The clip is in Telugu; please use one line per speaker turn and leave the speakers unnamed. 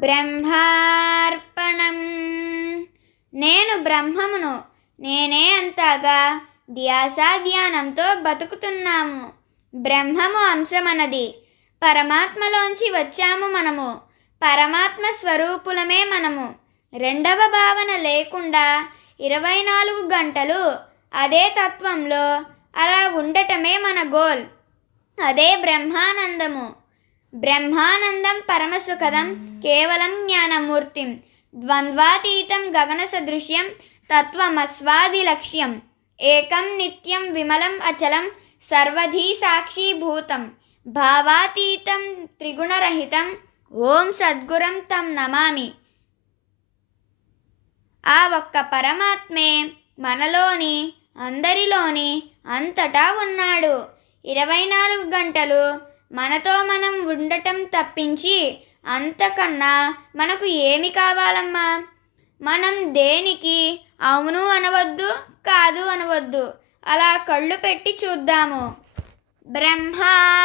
బ్రహ్మార్పణం. నేను బ్రహ్మమును నేనే అంతగా ధ్యాస ధ్యానంతో బతుకుతున్నాము. బ్రహ్మము అంశమనది. పరమాత్మలోంచి వచ్చాము మనము. పరమాత్మ స్వరూపులమే మనము. రెండవ భావన లేకుండా ఇరవై నాలుగు గంటలు అదే తత్వంలో అలా ఉండటమే మన గోల్. అదే బ్రహ్మానందము. బ్రహ్మానందం పరమసుఖదం కేవలం జ్ఞానమూర్తిం. ద్వంద్వాతీతం గగన సదృశ్యం తత్వమస్వాది లక్ష్యం ఏకం నిత్యం విమలం అచలం సర్వధీ సాక్షీభూతం భావాతీతం త్రిగుణరహితం ఓం సద్గురం తం నమామి. ఆ ఒక్క పరమాత్మే మనలోని అందరిలోని అంతటా ఉన్నాడు. ఇరవై నాలుగు గంటలు మనతో మనం ఉండటం తప్పించి అంతకన్నా మనకు ఏమి కావాలమ్మా? మనం దేనికి? అవును అనవద్దు కాదు అనవద్దు. అలా కళ్ళు పెట్టి చూద్దాము. బ్రహ్మా